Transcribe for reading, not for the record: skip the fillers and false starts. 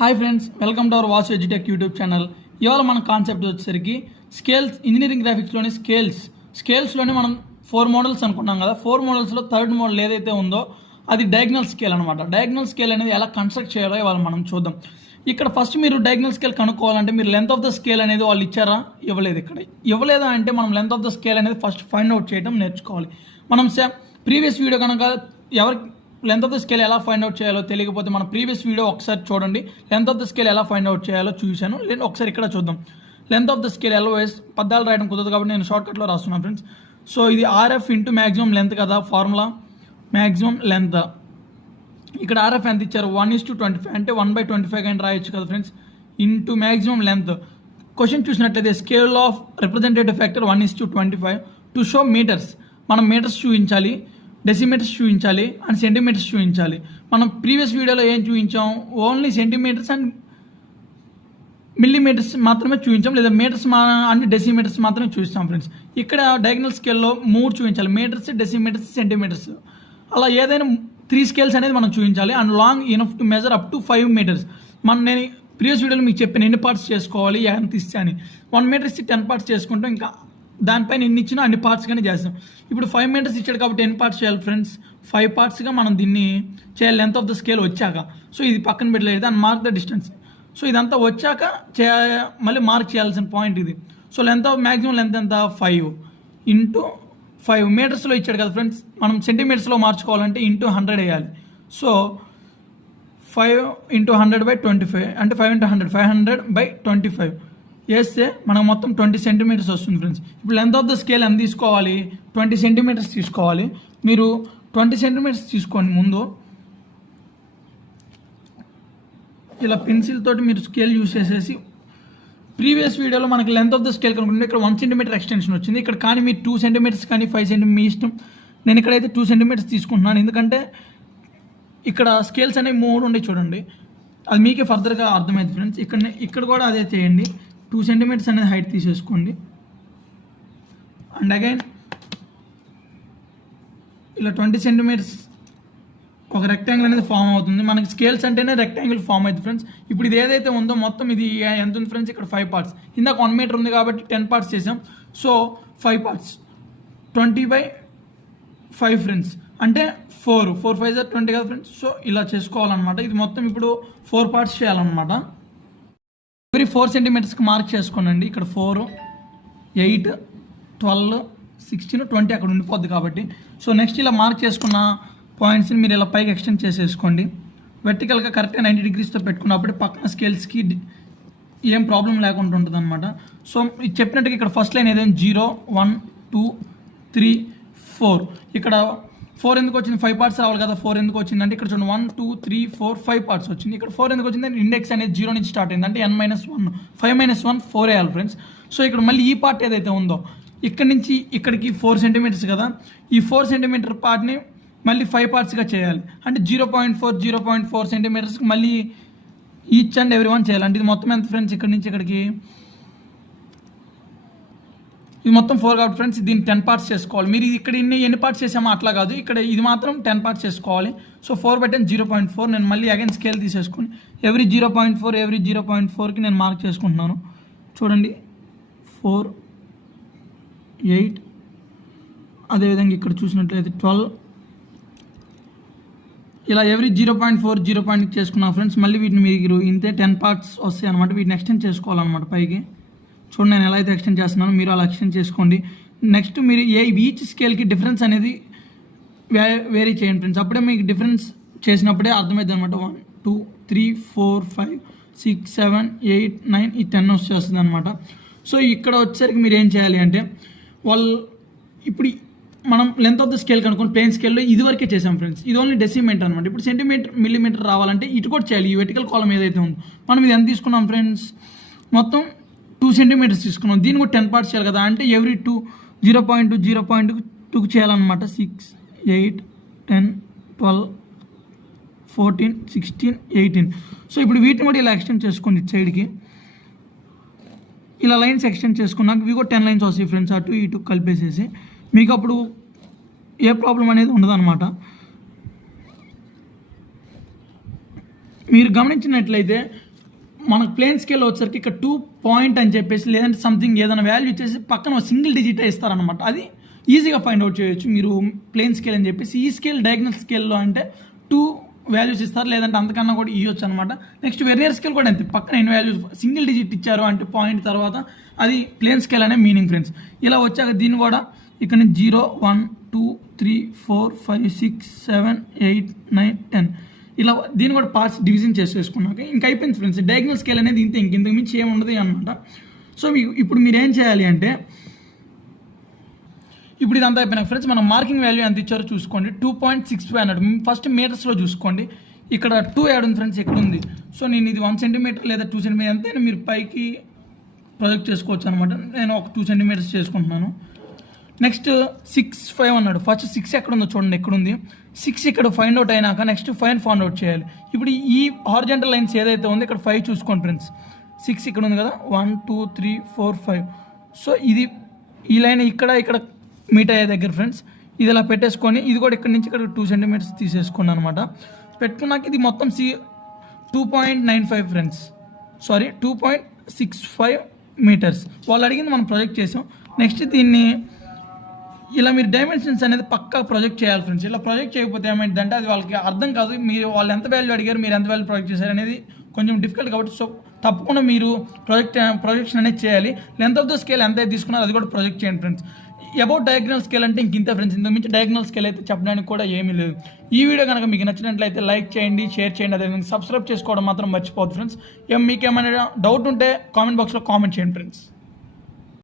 Hi friends, welcome to our Vasu edutech YouTube channel. ఇవాళ మన concept వచ్చేసరికి స్కేల్స్, ఇంజనీరింగ్ గ్రాఫిక్స్లోని స్కేల్స్లోని మనం 4 మోడల్స్ అనుకున్నాం కదా. 4 మోడల్స్లో థర్డ్ మోడల్ ఏదైతే ఉందో అది డయాగ్నల్ స్కేల్ అనమాట. డయాగ్నల్ స్కేల్ అనేది ఎలా కన్స్ట్రక్ట్ చేయాలో ఇవాళ మనం చూద్దాం. ఇక్కడ ఫస్ట్ మీరు డయాగ్నల్ స్కేల్ కనుక్కోవాలంటే మీరు లెంత్ ఆఫ్ ద స్కేల్ అనేది వాళ్ళు ఇచ్చారా, ఇవ్వలేదు. ఇక్కడ ఇవ్వలేదా అంటే మనం లెంత్ ఆఫ్ ద స్కేల్ అనేది ఫస్ట్ ఫైండ్ అవుట్ చేయడం నేర్చుకోవాలి. మనం ప్రీవియస్ వీడియో కనుక ఎవరికి లెంత్ ఆఫ్ ద స్కేల్ ఎలా ఫైండ్ అవుట్ చేయాలో తెలియకపోతే మన ప్రీవియస్ వీడియో ఒకసారి చూడండి. లెంత్ ఆఫ్ ద స్కేల్ ఎలా ఫైండ్ అవుట్ చేయాలో చూశాను. లేదు ఒకసారి ఇక్కడ చూద్దాం. Length of the scale LOS పద్దాలు రాయడం కుదరదు కాబట్టి నేను షార్ట్కట్లో రాస్తున్నాను ఫ్రెండ్స్. సో ఇది ఆర్ఎఫ్ ఇంటూ మ్యాక్సిమం లెంత్ కదా, ఫార్ములా మ్యాక్సిమం లెంత్. ఇక్కడ ఆర్ఎఫ్ ఎంత ఇచ్చారు, 1:25 అంటే 1/25 కానీ రాయొచ్చు కదా friends, into maximum length. Question చూసినట్లయితే scale of representative factor 1:25 to show metres. మనం మీటర్స్ చూపించాలి, డెసిమీటర్స్ చూపించాలి అండ్ సెంటీమీటర్స్ చూపించాలి. మనం ప్రీవియస్ వీడియోలో ఏం చూపించాం, ఓన్లీ సెంటీమీటర్స్ అండ్ మిల్లీమీటర్స్ మాత్రమే చూపించాం, లేదా మీటర్స్ అండ్ డెసిమీటర్స్ మాత్రమే చూపిస్తాం ఫ్రెండ్స్. ఇక్కడ డయాగ్నల్ స్కేల్లో 3 చూపించాలి, మీటర్స్, డెసిమీటర్స్, సెంటీమీటర్స్. అలా ఏదైనా 3 స్కేల్స్ అనేది మనం చూపించాలి. And long enough to measure up to 5 meters. నేను ప్రీవియస్ వీడియోలో మీకు చెప్పిన ఎన్ని పార్ట్స్ చేసుకోవాలి, ఎంత ఇస్తే అని. 1 మీటర్ ఇస్తే 10 పార్ట్స్ చేసుకుంటాం, ఇంకా దానిపైన ఎన్ని ఇచ్చినా అన్ని పార్ట్స్గానే చేస్తాం. ఇప్పుడు 5 మీటర్స్ ఇచ్చాడు కాబట్టి ఎన్ని పార్ట్స్ చేయాలి ఫ్రెండ్స్, 5 పార్ట్స్గా మనం దీన్ని చేయాలి లెంత్ ఆఫ్ ద స్కేల్ వచ్చాక. సో ఇది పక్కన పెట్టలేదు and mark the distance. So ఇదంతా వచ్చాక మళ్ళీ మార్క్ చేయాల్సిన పాయింట్ ఇది. So length of maximum length ఎంత, 5 ఇంటూ 5 మీటర్స్లో ఇచ్చాడు కదా ఫ్రెండ్స్. మనం సెంటీమీటర్స్లో మార్చుకోవాలంటే ఇంటూ 100 వేయాలి. సో 5 ఇంటూ 100/25 అంటే 5 ఇంటూ 100 500/25 వేస్తే మనకు మొత్తం 20 సెంటీమీటర్స్ వస్తుంది ఫ్రెండ్స్. ఇప్పుడు లెంత్ ఆఫ్ ద స్కేల్ ఎంత తీసుకోవాలి, 20 సెంటీమీటర్స్ తీసుకోవాలి. మీరు 20 సెంటీమీటర్స్ తీసుకోండి. ముందు ఇలా పెన్సిల్ తోటి మీరు స్కేల్ యూస్ చేసేసి, ప్రీవియస్ వీడియోలో మనకి లెంత్ ఆఫ్ ద స్కేల్ కనుకుంటే ఇక్కడ 1 సెంటీమీటర్ ఎక్స్టెన్షన్ వచ్చింది. ఇక్కడ కానీ మీరు 2 సెంటీమీటర్స్ కానీ 5 సెంటీమీటర్ మీ ఇష్టం. నేను ఇక్కడైతే 2 సెంటీమీటర్స్ తీసుకుంటున్నాను, ఎందుకంటే ఇక్కడ స్కేల్స్ అనేవి 3 ఉండే చూడండి, అది మీకే ఫర్దర్గా అర్థమైంది ఫ్రెండ్స్. ఇక్కడ కూడా అదే చేయండి, 2 సెంటీమీటర్స్ అనేది హైట్ తీసేసుకోండి. అండ్ అగైన్ ఇలా 20 సెంటీమీటర్స్ ఒక రెక్టాంగిల్ అనేది ఫామ్ అవుతుంది. మనకి స్కేల్స్ అంటేనే రెక్టాంగిల్ ఫామ్ అవుతుంది ఫ్రెండ్స్. ఇప్పుడు ఇది ఏదైతే ఉందో మొత్తం ఇది ఎంత ఉంది ఫ్రెండ్స్, ఇక్కడ 5 పార్ట్స్. ఇందాక 1 మీటర్ ఉంది కాబట్టి 10 పార్ట్స్ చేసాం. సో 5 పార్ట్స్ 20/5 ఫ్రెండ్స్ అంటే 4 5 20 కదా ఫ్రెండ్స్. సో ఇలా చేసుకోవాలన్నమాట. ఇది మొత్తం ఇప్పుడు 4 పార్ట్స్ చేయాలన్నమాట. ఎవ్రీ 4 సెంటీమీటర్స్కి మార్క్ చేసుకోనండి. ఇక్కడ 4, 8, 12, 16, 20 అక్కడ ఉండిపోద్ది కాబట్టి. సో నెక్స్ట్ ఇలా మార్క్ చేసుకున్న పాయింట్స్ని మీరు ఇలా పైకి ఎక్స్టెండ్ చేసేసుకోండి. వెర్టికల్గా కరెక్ట్గా 90 డిగ్రీస్తో పెట్టుకున్నప్పుడు పక్కన స్కేల్స్కి ఏం ప్రాబ్లం లేకుండా ఉంటుంది అనమాట. సో ఇది చెప్పినట్టుగా ఇక్కడ ఫస్ట్ లైన్ ఏదైనా 0 1 2 3 4. ఇక్కడ 4 ఎందుకు వచ్చింది, 5 పార్ట్స్ రావాలి కదా. 4 ఎందుకు వచ్చింది అంటే ఇక్కడ చూడండి 1 2 3 4 5 పార్ట్స్ వచ్చింది. ఇక్కడ 4 ఎందుకు వచ్చింది అంటే ఇండెక్స్ అనేది 0 నుంచి స్టార్ట్ అయింది, అంటే n - 1 5 - 1 4 వేయాలి ఫ్రెండ్స్. సో ఇక్కడ మళ్ళీ ఈ పార్ట్ ఏదైతే ఉందో ఇక్కడ నుంచి ఇక్కడికి 4 సెంటీమీటర్స్ కదా, ఈ 4 సెంటీమీటర్ పార్ట్ని మళ్ళీ 5 పార్ట్స్గా చేయాలి. అంటే 0.4 సెంటీమీటర్స్కి మళ్ళీ ఈచ్ అండ్ ఎవ్రీ వన్ చేయాలి. అంటే ఇది మొత్తం ఎంత ఫ్రెండ్స్, ఇక్కడ నుంచి ఇక్కడికి ఇది మొత్తం 4 కాబట్టి ఫ్రెండ్స్ దీన్ని 10 పార్ట్స్ చేసుకోవాలి. మీరు ఇక్కడ ఎన్ని పార్ట్స్ చేసామో అట్లా కాదు, ఇక్కడ ఇది మాత్రం 10 పార్ట్స్ చేసుకోవాలి. సో 4/10 0.4. నేను మళ్ళీ అగైన్ స్కేల్ తీసేసుకొని ఎవ్రీ 0.4కి నేను మార్క్ చేసుకుంటున్నాను. చూడండి 4 8 అదేవిధంగా ఇక్కడ చూసినట్లయితే 12 ఇలా ఎవ్రీ 0.4 చేసుకున్నాం ఫ్రెండ్స్. మళ్ళీ వీటిని మీరు ఇంతే 10 పార్ట్స్ వస్తాయి అనమాట. వీటిని ఎక్స్టెండ్ చేసుకోవాలన్నమాట పైకి. చూడండి నేను ఎలా అయితే ఎక్స్టెండ్ చేస్తున్నాను మీరు అలా ఎక్స్టెండ్ చేసుకోండి. నెక్స్ట్ మీరు ఈచ్ స్కేల్కి డిఫరెన్స్ అనేది వేరీ చేయండి ఫ్రెండ్స్. అప్పుడే మీకు డిఫరెన్స్ చేసినప్పుడే అర్థమవుతుంది అనమాట. 1 2 3 4 5 6 7 8 9 ఈ 10 వచ్చేస్తుంది అనమాట. సో ఇక్కడ వచ్చేసరికి మీరు ఏం చేయాలి అంటే ఇప్పుడు మనం లెంత్ ఆఫ్ ద స్కేల్ కనుక్కొని ప్లేన్ స్కేల్లో ఇదివరకే చేసాం ఫ్రెండ్స్. ఇది ఓన్లీ డెసిమీటర్ అనమాట. ఇప్పుడు సెంటీమీటర్ మిల్లీమీటర్ రావాలంటే ఇటు కూడా చేయాలి. ఈ వెర్టికల్ కాలం ఏదైతే ఉందో మనం ఇది ఎంత తీసుకున్నాం ఫ్రెండ్స్, మొత్తం 2 సెంటీమీటర్స్ తీసుకున్నాం. దీన్ని కూడా 10 పార్ట్స్ చేయాలి కదా, అంటే ఎవ్రీ 0.2 చేయాలన్నమాట. 6 8 10 12 14 16 18. సో ఇప్పుడు వీటిని కూడా ఇలా ఎక్స్టెండ్ చేసుకోండి ఇటు సైడ్కి. ఇలా లైన్స్ ఎక్స్టెండ్ చేసుకున్నాక ఇవి కూడా 10 లైన్స్ వస్తాయి ఫ్రెండ్స్, అటు ఇటు కలిపేసేసి. మీకు అప్పుడు ఏ ప్రాబ్లం అనేది ఉండదు అనమాట. మీరు గమనించినట్లయితే మనకు ప్లేన్ స్కేల్ వచ్చేసరికి ఇక్కడ 2 పాయింట్ అని చెప్పేసి లేదంటే సంథింగ్ ఏదైనా వాల్యూ ఇచ్చేసి పక్కన సింగిల్ డిజిట్ ఇస్తారనమాట. అది ఈజీగా ఫైండ్ అవుట్ చేయొచ్చు మీరు ప్లేన్ స్కేల్ అని చెప్పేసి. ఈ స్కేల్ డయాగ్నల్ స్కేల్లో అంటే 2 వాల్యూస్ ఇస్తారు, లేదంటే అంతకన్నా కూడా ఇవ్వచ్చు అనమాట. నెక్స్ట్ వెర్నియర్ స్కేల్ కూడా అంతే, పక్కన ఎన్ని వాల్యూస్ సింగిల్ డిజిట్ ఇచ్చారు అంటే పాయింట్ తర్వాత అది ప్లేన్ స్కేల్ అనే మీనింగ్ ఫ్రెండ్స్. ఇలా వచ్చాక దీన్ని కూడా ఇక్కడ నుంచి 0 1 2 3 4 5 6 7 8 9 10 ఇలా దీన్ని కూడా పార్ట్స్ డివిజన్ చేసేసుకున్నాక ఇంకా అయిపోయింది ఫ్రెండ్స్. డయాగ్నల్ స్కేల్ అనేది ఇంతకు మించి ఏమి ఉండదు అనమాట. సో ఇప్పుడు మీరు ఏం చేయాలి అంటే, ఇప్పుడు ఇదంతా అయిపోయినాక ఫ్రెండ్స్ మనం మార్కింగ్ వాల్యూ ఎంత ఇచ్చారో చూసుకోండి. 2.65 అన్నాడు. ఫస్ట్ మీటర్స్లో చూసుకోండి. ఇక్కడ 2 యాడ్ ఉంది ఫ్రెండ్స్, ఎక్కడ ఉంది. సో నేను ఇది 1 సెంటీమీటర్ లేదా 2 సెంటీమీటర్ అంతే మీరు పైకి ప్రొజెక్ట్ చేసుకోవచ్చు అనమాట. నేను ఒక 2 సెంటీమీటర్స్ చేసుకుంటున్నాను. నెక్స్ట్ 6.5 అన్నాడు. ఫస్ట్ 6 ఎక్కడ ఉందో చూడండి, ఎక్కడ ఉంది. 6 ఇక్కడ ఫైండ్ అవుట్ అయినాక నెక్స్ట్ 5 ఫైండ్ అవుట్ చేయాలి. ఇప్పుడు ఈ హారిజంటల్ లైన్స్ ఏదైతే ఉందో ఇక్కడ 5 చూసుకోండి ఫ్రెండ్స్. 6 ఇక్కడ ఉంది కదా, 1 2 3 4 5. సో ఇది ఈ లైన్ ఇక్కడ మీట్ అయ్యే దగ్గర ఫ్రెండ్స్ ఇది ఇలా పెట్టేసుకొని ఇది కూడా ఇక్కడ నుంచి ఇక్కడ 2 సెంటీమీటర్స్ తీసేసుకోండి అనమాట. పెట్టుకున్నాక ఇది మొత్తం 2.95 ఫ్రెండ్స్, సారీ 2.65 మీటర్స్. వాళ్ళు అడిగింది మనం ప్రొజెక్ట్ చేసాం. నెక్స్ట్ దీన్ని ఇలా మీరు డైమెన్షన్స్ అనేది పక్కా ప్రొజెక్ట్ చేయాలి ఫ్రెండ్స్. ఇలా ప్రొజెక్ట్ చేయకపోతే ఏమైందంటే అది వాళ్ళకి అర్థం కాదు. వాళ్ళు ఎంత వాల్యూ అడిగారు, మీరు ఎంత వాల్యూ ప్రొజెక్ట్ చేశారు అనేది కొంచెం డిఫికల్ట్ కాబట్టి సో తప్పకుండా మీరు ప్రొజెక్షన్ అనేది చేయాలి. లెంత్ ఆఫ్ ద స్కేల్ ఎంత తీసుకున్నారో అది కూడా ప్రొజెక్ట్ చేయండి ఫ్రెండ్స్. అబౌట్ డయాగ్నల్ స్కేల్ అంటే ఇంత ఫ్రెండ్స్, ఇంతకు మించి డయాగ్నల్ స్కేల్ అయితే చెప్పడానికి కూడా ఏమీ లేదు. ఈ వీడియో కనుక మీకు నచ్చినట్లయితే లైక్ చేయండి, షేర్ చేయండి, అదేవిధంగా సబ్స్క్రైబ్ చేసుకోవడం మాత్రం మర్చిపోవద్దు ఫ్రెండ్స్. మీకేమైనా డౌట్ ఉంటే కామెంట్ బాక్స్లో కామెంట్ చేయండి ఫ్రెండ్స్.